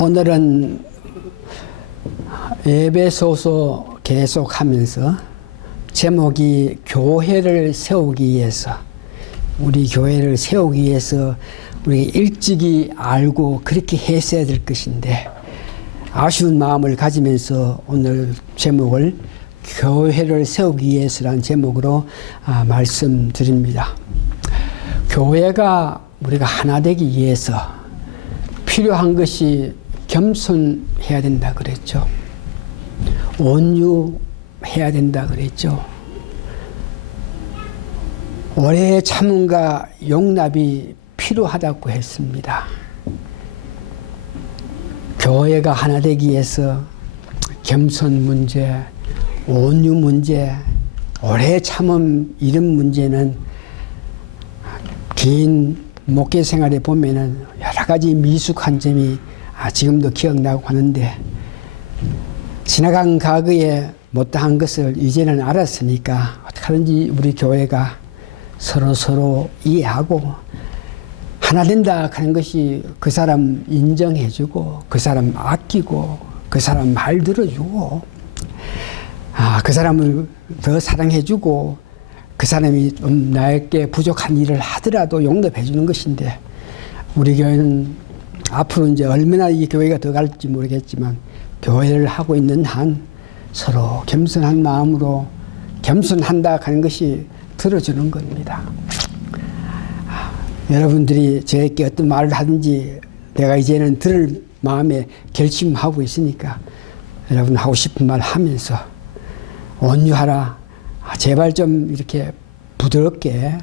오늘은 에베소서 계속하면서 제목이 교회를 세우기 위해서, 우리 교회를 세우기 위해서 우리 일찍이 알고 그렇게 했어야 될 것인데 아쉬운 마음을 가지면서 오늘 제목을 교회를 세우기 위해서라는 제목으로 말씀드립니다. 교회가 우리가 하나 되기 위해서 필요한 것이 겸손해야 된다 그랬죠. 온유해야 된다 그랬죠. 오래 참음과 용납이 필요하다고 했습니다. 교회가 하나 되기 위해서 겸손 문제, 온유 문제, 오래 참음 이런 문제는 긴 목회 생활에 보면은 여러 가지 미숙한 점이 지금도 기억나고 하는데, 지나간 과거에 못다한 것을 이제는 알았으니까 어떻게 하든지 우리 교회가 서로 이해하고 하나 된다 하는 것이 그 사람 인정해주고, 그 사람 아끼고, 그 사람 말 들어주고, 그 사람을 더 사랑해주고, 그 사람이 좀 나에게 부족한 일을 하더라도 용납해 주는 것인데, 우리 교회는 앞으로 이제 얼마나 이 교회가 더 갈지 모르겠지만 교회를 하고 있는 한 서로 겸손한 마음으로 겸손한다 하는 것이 들어주는 겁니다. 여러분들이 저에게 어떤 말을 하든지 내가 이제는 들을 마음에 결심하고 있으니까 여러분 하고 싶은 말 하면서 온유하라, 제발 좀 이렇게 부드럽게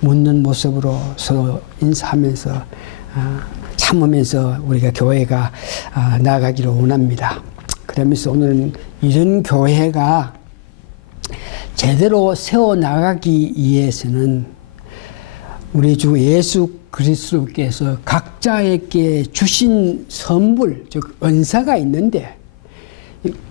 묻는 모습으로 서로 인사하면서 참으면서 우리가 교회가 나아가기를 원합니다. 그러면서 오늘은 이런 교회가 제대로 세워나가기 위해서는 우리 주 예수 그리스도께서 각자에게 주신 선물, 즉 은사가 있는데,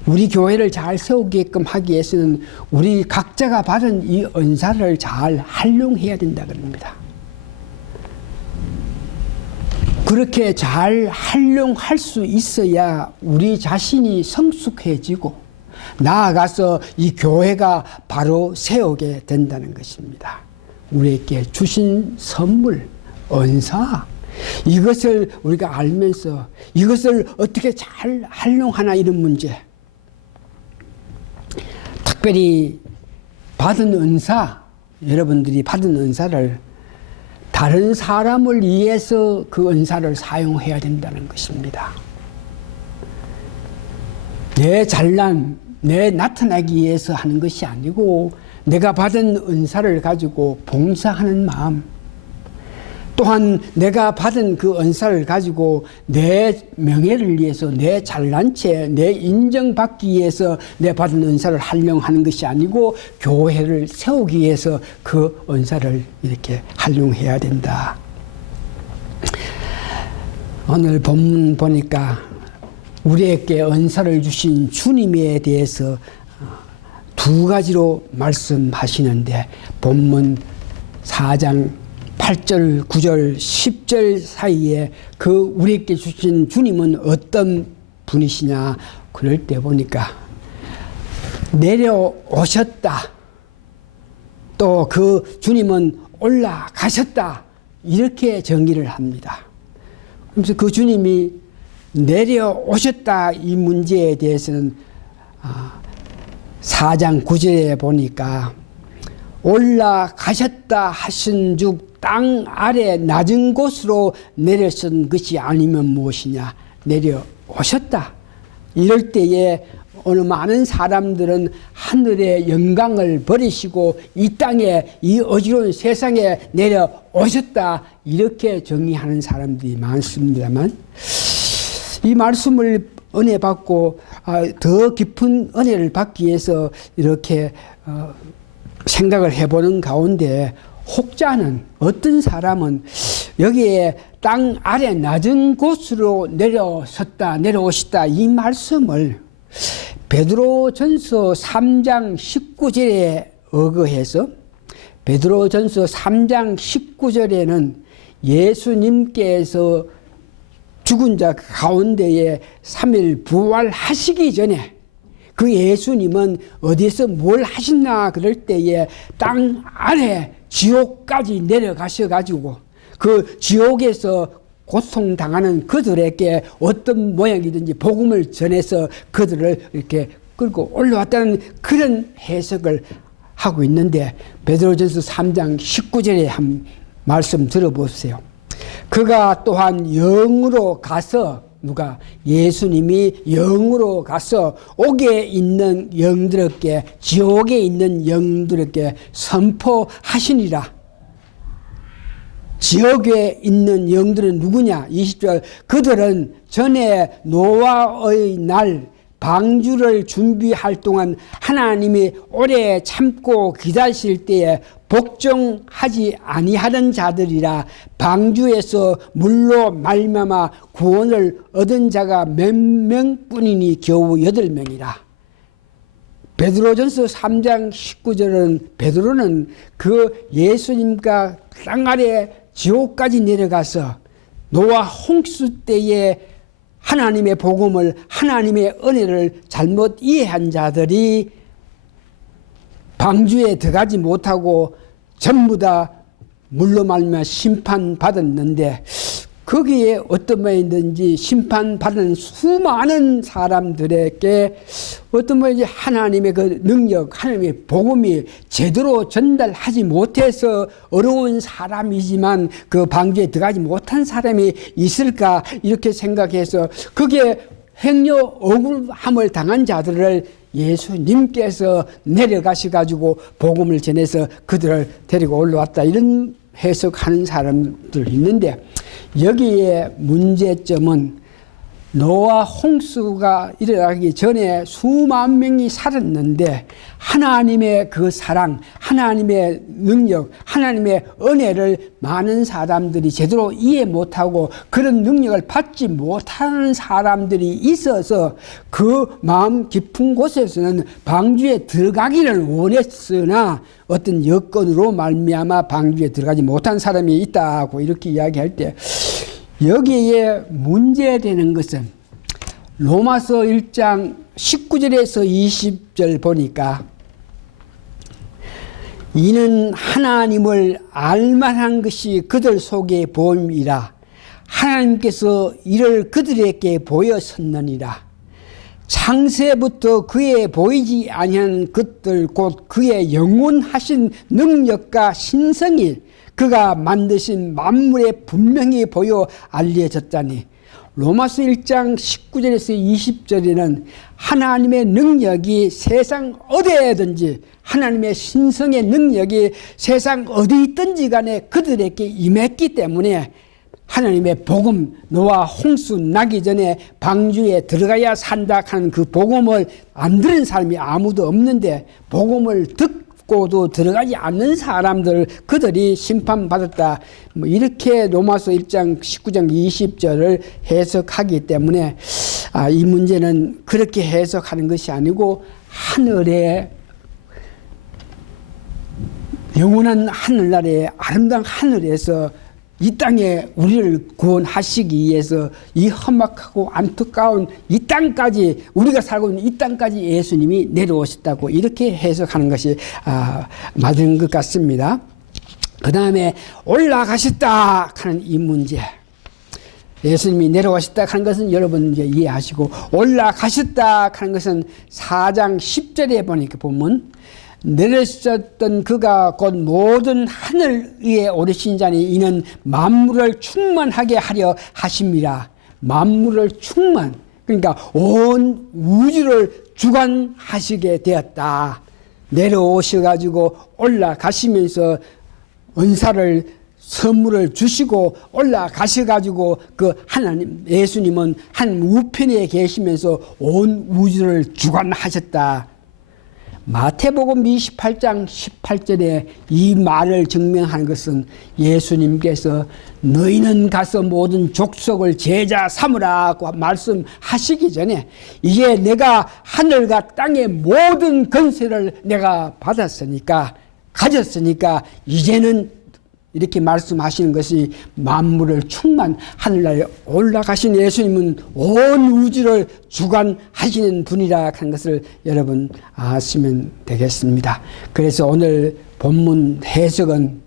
우리 교회를 잘 세우게끔 하기 위해서는 우리 각자가 받은 이 은사를 잘 활용해야 된다 그럽니다. 그렇게 잘 활용할 수 있어야 우리 자신이 성숙해지고 나아가서 이 교회가 바로 세우게 된다는 것입니다. 우리에게 주신 선물, 은사, 이것을 우리가 알면서 이것을 어떻게 잘 활용하나 이런 문제, 특별히 받은 은사, 여러분들이 받은 은사를 다른 사람을 위해서 그 은사를 사용해야 된다는 것입니다. 내 잘난, 내 나타나기 위해서 하는 것이 아니고 내가 받은 은사를 가지고 봉사하는 마음, 또한 내가 받은 그 은사를 가지고 내 명예를 위해서, 내 잘난 채, 내 인정받기 위해서 내 받은 은사를 활용하는 것이 아니고 교회를 세우기 위해서 그 은사를 이렇게 활용해야 된다. 오늘 본문 보니까 우리에게 은사를 주신 주님에 대해서 두 가지로 말씀하시는데, 본문 4장 8절, 9절, 10절 사이에 그 우리에게 주신 주님은 어떤 분이시냐, 그럴 때 보니까 내려오셨다, 또 그 주님은 올라가셨다, 이렇게 정의를 합니다. 그래서 그 주님이 내려오셨다 이 문제에 대해서는 4장 9절에 보니까 올라가셨다 하신즉 땅 아래 낮은 곳으로 내려선 것이 아니면 무엇이냐, 내려오셨다. 이럴 때에 어느 많은 사람들은 하늘의 영광을 버리시고 이 땅에, 이 어지러운 세상에 내려오셨다, 이렇게 정의하는 사람들이 많습니다만, 이 말씀을 은혜 받고 더 깊은 은혜를 받기 위해서 이렇게 생각을 해보는 가운데, 혹자는, 어떤 사람은 여기에 땅 아래 낮은 곳으로 내려오셨다 이 말씀을 베드로전서 3장 19절에 의거해서, 베드로전서 3장 19절에는 예수님께서 죽은 자 가운데에 3일 부활하시기 전에 그 예수님은 어디서 뭘 하시나 그럴 때에 땅 아래 지옥까지 내려가셔가지고 그 지옥에서 고통당하는 그들에게 어떤 모양이든지 복음을 전해서 그들을 이렇게 끌고 올라왔다는 그런 해석을 하고 있는데, 베드로전서 3장 19절에 한 말씀 들어보세요. 그가 또한 영으로 가서, 누가? 예수님이 영으로 가서 옥에 있는 영들에게, 지옥에 있는 영들에게 선포하시니라. 지옥에 있는 영들은 누구냐? 20절. 그들은 전에 노아의 날 방주를 준비할 동안 하나님이 오래 참고 기다리실 때에 복종하지 아니하는 자들이라. 방주에서 물로 말미암아 구원을 얻은 자가 몇 명뿐이니 겨우 8명이라. 베드로전서 3장 19절은 베드로는 그 예수님과 땅 아래 지옥까지 내려가서 노아 홍수 때에 하나님의 복음을, 하나님의 은혜를 잘못 이해한 자들이 방주에 들어가지 못하고 전부 다 물로 말미암아 심판받았는데, 거기에 어떤 모양이든지 심판받은 수많은 사람들에게 어떤 모양인지 하나님의 그 능력, 하나님의 복음이 제대로 전달하지 못해서 어려운 사람이지만 그 방주에 들어가지 못한 사람이 있을까, 이렇게 생각해서 그게 행여 억울함을 당한 자들을 예수님께서 내려가셔가지고 복음을 전해서 그들을 데리고 올라왔다, 이런 해석하는 사람들 있는데, 여기에 문제점은 노아 홍수가 일어나기 전에 수만 명이 살았는데 하나님의 그 사랑, 하나님의 능력, 하나님의 은혜를 많은 사람들이 제대로 이해 못하고 그런 능력을 받지 못하는 사람들이 있어서 그 마음 깊은 곳에서는 방주에 들어가기를 원했으나 어떤 여건으로 말미암아 방주에 들어가지 못한 사람이 있다고 이렇게 이야기할 때, 여기에 문제되는 것은 로마서 1장 19절에서 20절 보니까, 이는 하나님을 알만한 것이 그들 속에 보임이라. 하나님께서 이를 그들에게 보여섰느니라. 창세부터 그의 보이지 아니한 것들 곧 그의 영원하신 능력과 신성이 그가 만드신 만물에 분명히 보여 알려졌다니. 로마서 1장 19절에서 20절에는 하나님의 능력이 세상 어디에든지, 하나님의 신성의 능력이 세상 어디 있든지 간에 그들에게 임했기 때문에 하나님의 복음, 노아 홍수 나기 전에 방주에 들어가야 산다 하는 그 복음을 안 들은 사람이 아무도 없는데, 복음을 듣고도 들어가지 않는 사람들, 그들이 심판받았다, 뭐 이렇게 로마서 1장 19장 20절을 해석하기 때문에 이 문제는 그렇게 해석하는 것이 아니고, 하늘에 영원한 하늘나라의 아름다운 하늘에서 이 땅에 우리를 구원하시기 위해서 이 험악하고 안타까운 이 땅까지, 우리가 살고 있는 이 땅까지 예수님이 내려오셨다고 이렇게 해석하는 것이 맞은 것 같습니다. 그 다음에 올라가셨다 하는 이 문제, 예수님이 내려오셨다 하는 것은 여러분 이제 이해하시고, 올라가셨다 하는 것은 4장 10절에 보니까 보면, 내려졌던 그가 곧 모든 하늘 위에 오르신 자니 이는 만물을 충만하게 하려 하심이라. 만물을 충만, 그러니까 온 우주를 주관하시게 되었다. 내려오셔가지고 올라가시면서 은사를, 선물을 주시고 올라가셔가지고 그 하나님, 예수님은 한 우편에 계시면서 온 우주를 주관하셨다. 마태복음 28장 18절에 이 말을 증명한 것은, 예수님께서 너희는 가서 모든 족속을 제자 삼으라고 말씀하시기 전에, 이제 내가 하늘과 땅의 모든 권세를 내가 받았으니까, 가졌으니까 이제는 이렇게 말씀하시는 것이 만물을 하늘나라에 올라가신 예수님은 온 우주를 주관하시는 분이라 하는 것을 여러분 아시면 되겠습니다. 그래서 오늘 본문 해석은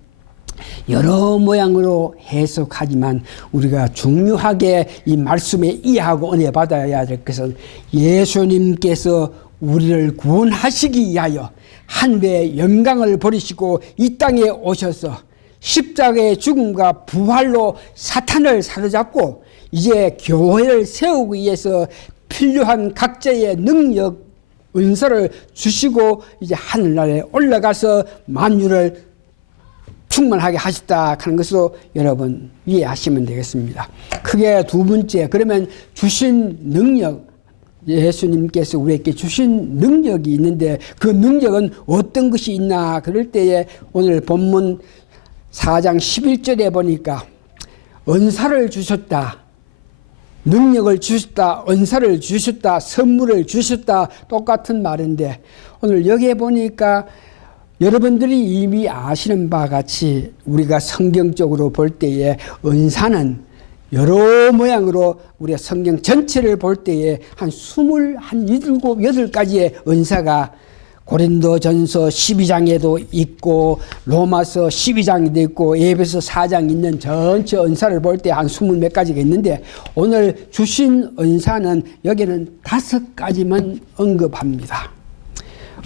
여러 모양으로 해석하지만 우리가 중요하게 이 말씀에 이해하고 은혜 받아야 될 것은 예수님께서 우리를 구원하시기 위하여 하늘의 영광을 버리시고 이 땅에 오셔서 십자가의 죽음과 부활로 사탄을 사로잡고 이제 교회를 세우기 위해서 필요한 각자의 능력, 은사를 주시고 이제 하늘나라에 올라가서 만유를 충만하게 하셨다 하는 것으로 여러분 이해하시면 되겠습니다. 크게 두 번째, 그러면 주신 능력, 예수님께서 우리에게 주신 능력이 있는데 그 능력은 어떤 것이 있나 그럴 때에 오늘 본문 4장 11절에 보니까 은사를 주셨다, 능력을 주셨다, 은사를 주셨다, 선물을 주셨다, 똑같은 말인데 오늘 여기에 보니까 여러분들이 이미 아시는 바와 같이 우리가 성경적으로 볼 때에 은사는 여러 모양으로 우리가 성경 전체를 볼 때에 한 28가지의 은사가 고린도전서 12장에도 있고 로마서 12장에도 있고 에베소 4장 있는 전체 은사를 볼 때 한 20몇 가지가 있는데 오늘 주신 은사는 여기는 5가지만 언급합니다.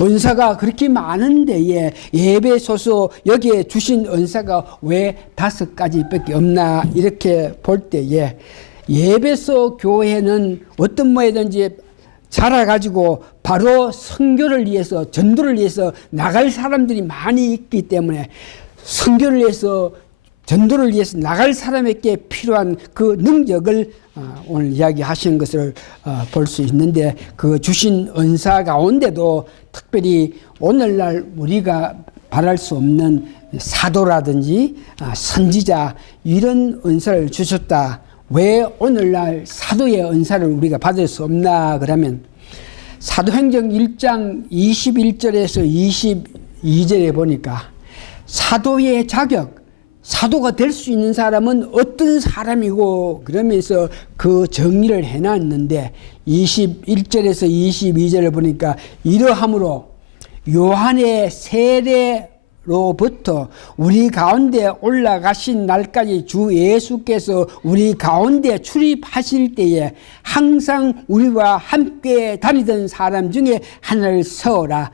은사가 그렇게 많은데 에베소서 여기에 주신 은사가 왜 5가지밖에 없나 이렇게 볼 때에 에베소 교회는 어떤 모양이든지 자라가지고 바로 선교를 위해서 전도를 위해서 나갈 사람들이 많이 있기 때문에 선교를 위해서 전도를 위해서 나갈 사람에게 필요한 그 능력을 오늘 이야기하시는 것을 볼 수 있는데 그 주신 은사 가운데도 특별히 오늘날 우리가 바랄 수 없는 사도라든지 선지자 이런 은사를 주셨다. 왜 오늘날 사도의 은사를 우리가 받을 수 없나 그러면 사도행전 1장 21절에서 22절에 보니까 사도의 자격, 사도가 될 수 있는 사람은 어떤 사람이고 그러면서 그 정의를 해놨는데 21절에서 22절을 보니까 이러함으로 요한의 세례로부터 우리 가운데 올라가신 날까지 주 예수께서 우리 가운데 출입하실 때에 항상 우리와 함께 다니던 사람 중에 하나를 세워라.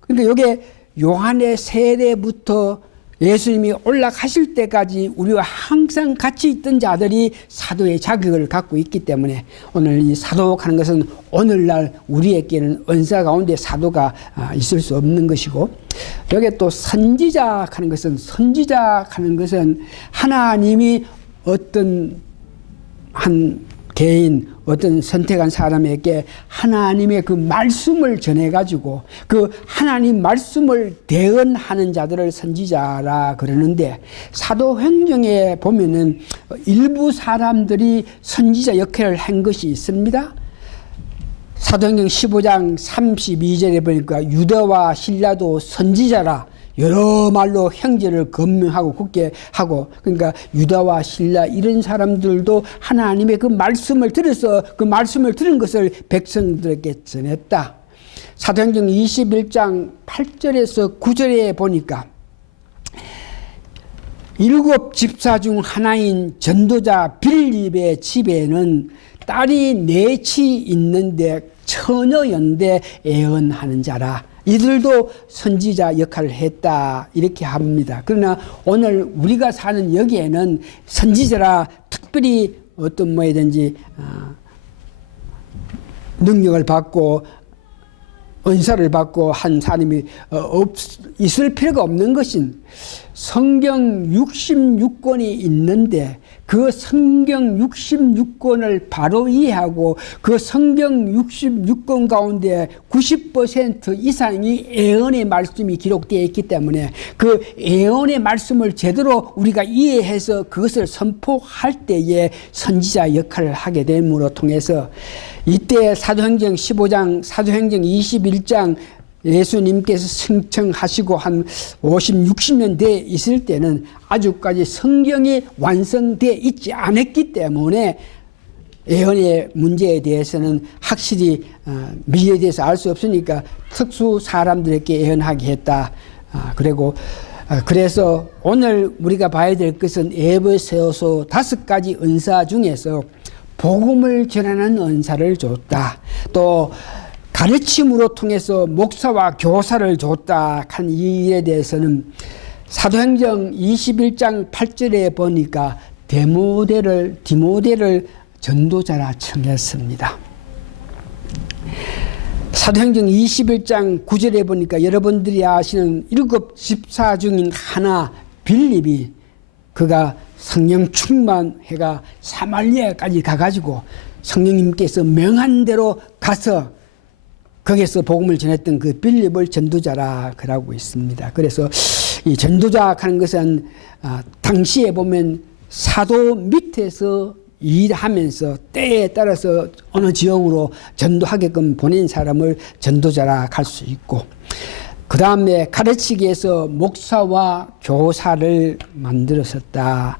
그러니까 이게 요한의 세례부터 예수님이 올라가실 때까지 우리와 항상 같이 있던 자들이 사도의 자격을 갖고 있기 때문에 오늘 이 사도하는 것은 오늘날 우리에게는 은사 가운데 사도가 있을 수 없는 것이고 여기에 또 선지자 하는 것은 하나님이 어떤 한 개인 어떤 선택한 사람에게 하나님의 그 말씀을 전해가지고 그 하나님 말씀을 대언하는 자들을 선지자라 그러는데 사도행전에 보면은 일부 사람들이 선지자 역할을 한 것이 있습니다. 사도행전 15장 32절에 보니까 유다와 신라도 선지자라 여러 말로 형제를 검명하고 굳게 하고 그러니까 유다와 신라 이런 사람들도 하나님의 그 말씀을 들어서 그 말씀을 들은 것을 백성들에게 전했다. 사도행전 21장 8절에서 9절에 보니까 7 집사 중 하나인 전도자 빌립의 집에는 딸이 넷이 있는데 처녀였는데 애언하는 자라. 이들도 선지자 역할을 했다 이렇게 합니다. 그러나 오늘 우리가 사는 여기에는 선지자라 특별히 어떤 뭐든지 능력을 받고 은사를 받고 한 사람이 있을 필요가 없는 것인 성경 66권이 있는데 그 성경 66권을 바로 이해하고 그 성경 66권 가운데 90% 이상이 예언의 말씀이 기록되어 있기 때문에 그 예언의 말씀을 제대로 우리가 이해해서 그것을 선포할 때에 선지자 역할을 하게 됨으로 통해서 이때 사도행전 15장, 사도행전 21장 예수님께서 승천하시고 한 50, 60년 돼 있을 때는 아직까지 성경이 완성되어 있지 않았기 때문에 예언의 문제에 대해서는 확실히 미래에 대해서 알 수 없으니까 특수 사람들에게 예언하게 했다. 그리고 그래서 오늘 우리가 봐야 될 것은 에베소서 5가지 은사 중에서 복음을 전하는 은사를 줬다. 또 가르침으로 통해서 목사와 교사를 줬다 한 이 일에 대해서는 사도행전 21장 8절에 보니까 디모데를 전도자라称했습니다. 사도행전 21장 9절에 보니까 여러분들이 아시는 7 집사 중인 하나 빌립이 그가 성령 충만해가 사마리아까지 가가지고 성령님께서 명한 대로 가서 거기서 복음을 전했던 그 빌립을 전도자라 그러고 있습니다. 그래서 이 전도자 하는 것은 당시에 보면 사도 밑에서 일하면서 때에 따라서 어느 지역으로 전도하게끔 보낸 사람을 전도자라 할 수 있고, 그 다음에 가르치기 위해서 목사와 교사를 만들었었다.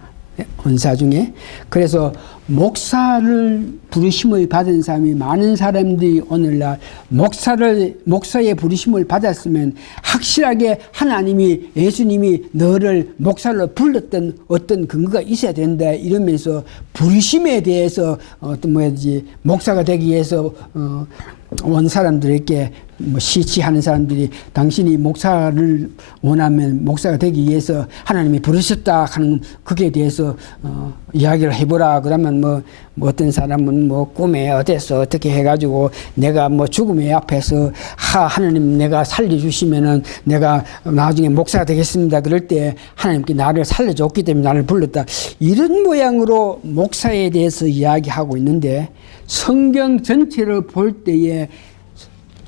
은사 중에. 그래서 목사를 부르심을 받은 사람이 많은 사람들이 오늘날 목사의 부르심을 받았으면 확실하게 하나님이 예수님이 너를 목사로 불렀던 어떤 근거가 있어야 된다 이러면서 부르심에 대해서 어떤 목사가 되기 위해서 온 사람들에게 시치하는 사람들이 당신이 목사를 원하면 목사가 되기 위해서 하나님이 부르셨다 하는 그게 대해서 이야기를 해보라. 그러면 어떤 사람은 꿈에 어디서 어떻게 해가지고 내가 죽음의 앞에서 하나님 내가 살려주시면은 내가 나중에 목사가 되겠습니다. 그럴 때 하나님께 나를 살려줬기 때문에 나를 불렀다. 이런 모양으로 목사에 대해서 이야기하고 있는데 성경 전체를 볼 때에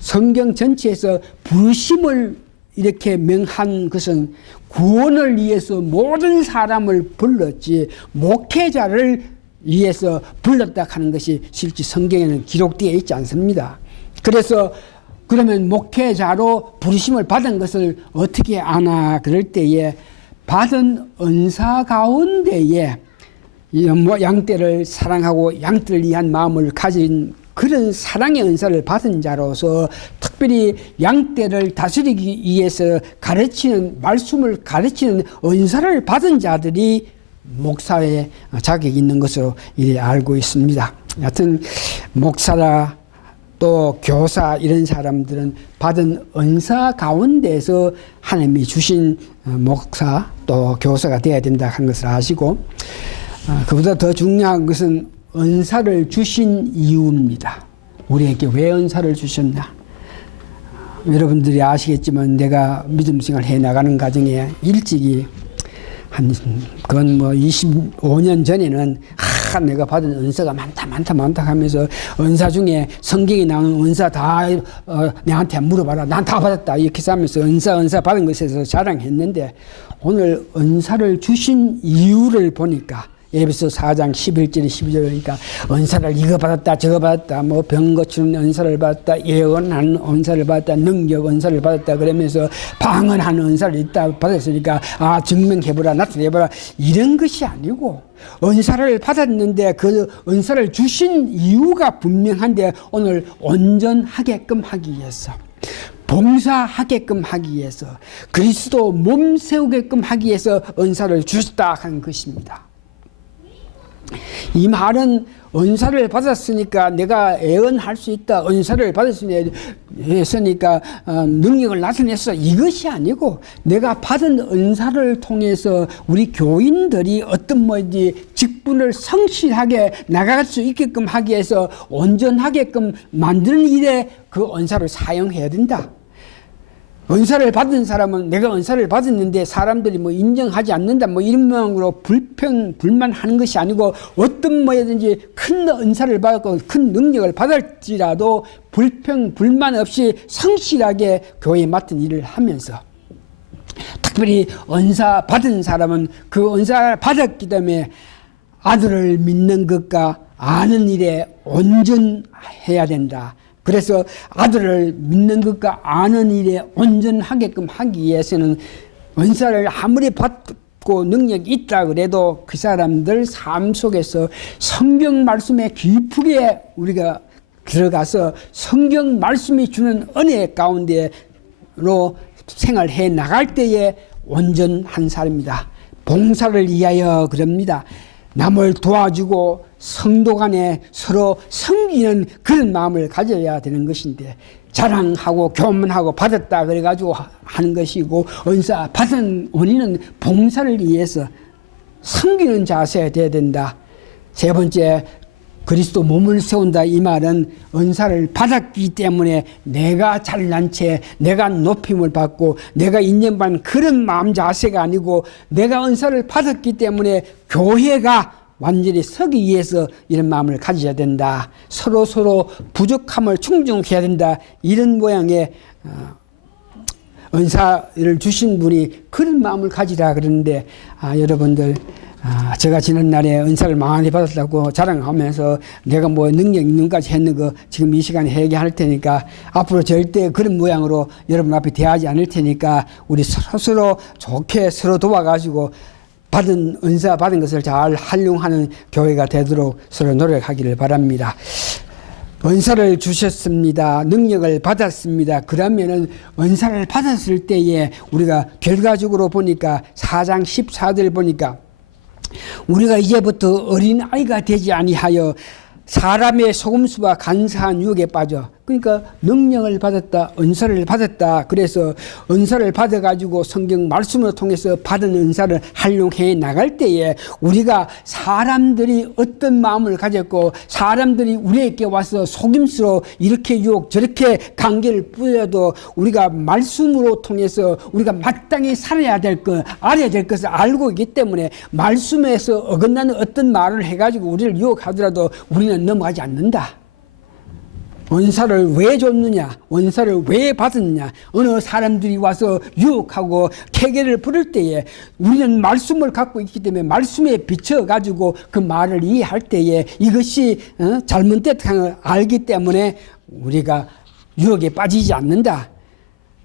성경 전체에서 부르심을 이렇게 명한 것은 구원을 위해서 모든 사람을 불렀지 목회자를 위해서 불렀다 하는 것이 실제 성경에는 기록되어 있지 않습니다. 그래서 그러면 목회자로 부르심을 받은 것을 어떻게 아나 그럴 때에 받은 은사 가운데에 양떼를 사랑하고 양떼를 위한 마음을 가진 그런 사랑의 은사를 받은 자로서 특별히 양떼를 다스리기 위해서 가르치는 말씀을 가르치는 은사를 받은 자들이 목사의 자격이 있는 것으로 알고 있습니다. 여하튼 목사라 또 교사 이런 사람들은 받은 은사 가운데서 하나님이 주신 목사 또 교사가 되어야 된다 하는 것을 아시고 그보다 더 중요한 것은 은사를 주신 이유입니다. 우리에게 왜 은사를 주셨나? 여러분들이 아시겠지만 내가 믿음 생활을 해나가는 과정에 일찍이 그건 25년 전에는 내가 받은 은사가 많다 하면서 은사 중에 성경에 나오는 은사 다 내한테 물어봐라. 난 다 받았다. 이렇게 하면서 은사 받은 것에서 자랑했는데 오늘 은사를 주신 이유를 보니까 에베소 4장 11절 12절 보니까 은사를 이거 받았다 저거 받았다 병 고치는 은사를 받았다 예언하는 은사를 받았다 능력 은사를 받았다 그러면서 방언하는 은사를 있다 받았으니까 증명해보라 나타내보라 이런 것이 아니고 은사를 받았는데 그 은사를 주신 이유가 분명한데 오늘 온전하게끔 하기 위해서 봉사하게끔 하기 위해서 그리스도 몸 세우게끔 하기 위해서 은사를 주셨다 하는 것입니다. 이 말은 은사를 받았으니까 내가 예언할 수 있다. 은사를 받았으니까 능력을 나타냈어. 이것이 아니고 내가 받은 은사를 통해서 우리 교인들이 어떤 직분을 성실하게 나갈 수 있게끔 하기 위해서 온전하게끔 만드는 일에 그 은사를 사용해야 된다. 은사를 받은 사람은 내가 은사를 받았는데 사람들이 인정하지 않는다 이런 모양으로 불만하는 것이 아니고 어떤 뭐든지 큰 은사를 받았고 큰 능력을 받을지라도 불만 없이 성실하게 교회에 맡은 일을 하면서 특별히 은사 받은 사람은 그 은사를 받았기 때문에 아들을 믿는 것과 아는 일에 온전해야 된다. 그래서 아들을 믿는 것과 아는 일에 온전하게끔 하기 위해서는 은사를 아무리 받고 능력이 있다 그래도 그 사람들 삶 속에서 성경 말씀에 깊게 우리가 들어가서 성경 말씀이 주는 은혜 가운데로 생활해 나갈 때에 온전한 사람입니다. 봉사를 위하여 그럽니다. 남을 도와주고 성도 간에 서로 섬기는 그런 마음을 가져야 되는 것인데 자랑하고 교만하고 받았다 그래가지고 하는 것이고 은사 받은 원인은 봉사를 위해서 섬기는 자세가 돼야 된다. 세 번째 그리스도 몸을 세운다 이 말은 은사를 받았기 때문에 내가 잘난 채 내가 높임을 받고 내가 인정받는 그런 마음 자세가 아니고 내가 은사를 받았기 때문에 교회가 완전히 서기 위해서 이런 마음을 가져야 된다. 서로 부족함을 충족해야 된다. 이런 모양의 은사를 주신 분이 그런 마음을 가지라 그러는데 여러분들 제가 지난 날에 은사를 많이 받았다고 자랑하면서 내가 뭐 능력 있는 까지 했는 거 지금 이 시간에 얘기할 테니까 앞으로 절대 그런 모양으로 여러분 앞에 대하지 않을 테니까 우리 서로 좋게 서로 도와가지고 받은 은사 받은 것을 잘 활용하는 교회가 되도록 서로 노력하기를 바랍니다. 은사를 주셨습니다. 능력을 받았습니다. 그러면은 은사를 받았을 때에 우리가 결과적으로 보니까 4장 14절 보니까 우리가 이제부터 어린아이가 되지 아니하여 사람의 속임수와 간사한 유혹에 빠져 그러니까 능력을 받았다 은사를 받았다 그래서 은사를 받아가지고 성경 말씀을 통해서 받은 은사를 활용해 나갈 때에 우리가 사람들이 어떤 마음을 가졌고 사람들이 우리에게 와서 속임수로 이렇게 유혹 저렇게 관계를 뿌려도 우리가 말씀으로 통해서 우리가 마땅히 살아야 될 것 알아야 될 것을 알고 있기 때문에 말씀에서 어긋나는 어떤 말을 해가지고 우리를 유혹하더라도 우리는 넘어가지 않는다. 은사를 왜 줬느냐 은사를 왜 받았느냐 어느 사람들이 와서 유혹하고 캐계를 부를 때에 우리는 말씀을 갖고 있기 때문에 말씀에 비춰가지고 그 말을 이해할 때에 이것이 잘못됐다는 걸 알기 때문에 우리가 유혹에 빠지지 않는다.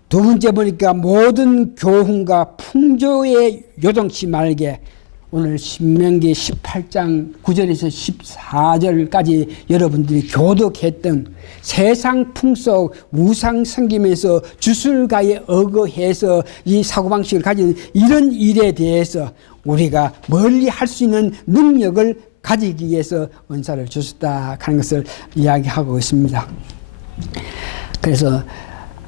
두 번째 보니까 모든 교훈과 풍조에 요동치 말게 오늘 신명기 18장 9절에서 14절까지 여러분들이 교독했던 세상 풍속 우상 섬기면서 주술가에 의거해서 이 사고방식을 가진 이런 일에 대해서 우리가 멀리 할 수 있는 능력을 가지기 위해서 은사를 주셨다 하는 것을 이야기하고 있습니다. 그래서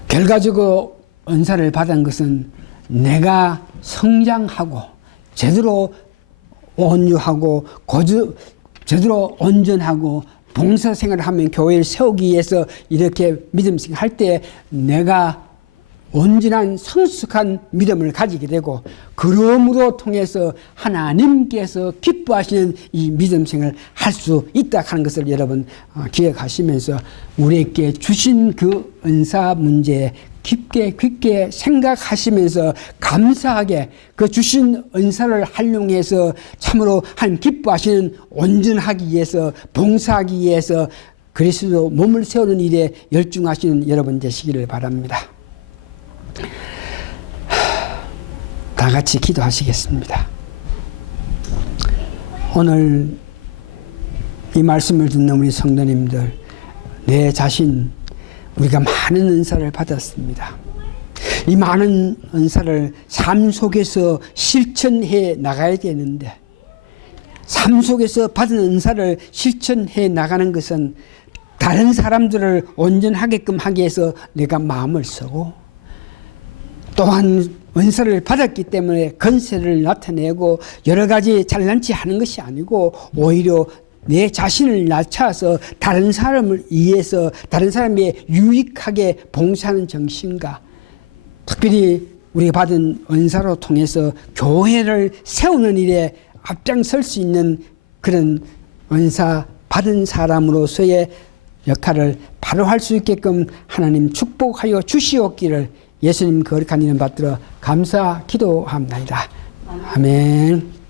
결과적으로 은사를 받은 것은 내가 성장하고 제대로 온유하고 제대로 온전하고 봉사생활을 하면 교회를 세우기 위해서 이렇게 믿음생활 할 때 내가 온전한 성숙한 믿음을 가지게 되고 그러므로 통해서 하나님께서 기뻐하시는 이 믿음생활을 할 수 있다 하는 것을 여러분 기억하시면서 우리에게 주신 그 은사 문제에 깊게 생각하시면서 감사하게 그 주신 은사를 활용해서 참으로 하나님 기뻐하시는 온전하기 위해서 봉사하기 위해서 그리스도 몸을 세우는 일에 열중하시는 여러분 되시기를 바랍니다. 다 같이 기도하시겠습니다. 오늘 이 말씀을 듣는 우리 성도님들 내 자신 우리가 많은 은사를 받았습니다. 이 많은 은사를 삶 속에서 실천해 나가야 되는데 삶 속에서 받은 은사를 실천해 나가는 것은 다른 사람들을 온전하게끔 하기 위해서 내가 마음을 쓰고 또한 은사를 받았기 때문에 건세를 나타내고 여러 가지 잘난 체 하는 것이 아니고 오히려 내 자신을 낮춰서 다른 사람을 위해서 다른 사람에 유익하게 봉사하는 정신과 특별히 우리가 받은 은사로 통해서 교회를 세우는 일에 앞장설 수 있는 그런 은사 받은 사람으로서의 역할을 바로 할 수 있게끔 하나님 축복하여 주시옵기를 예수님 거룩한 이름 받들어 감사 기도합니다. 아멘.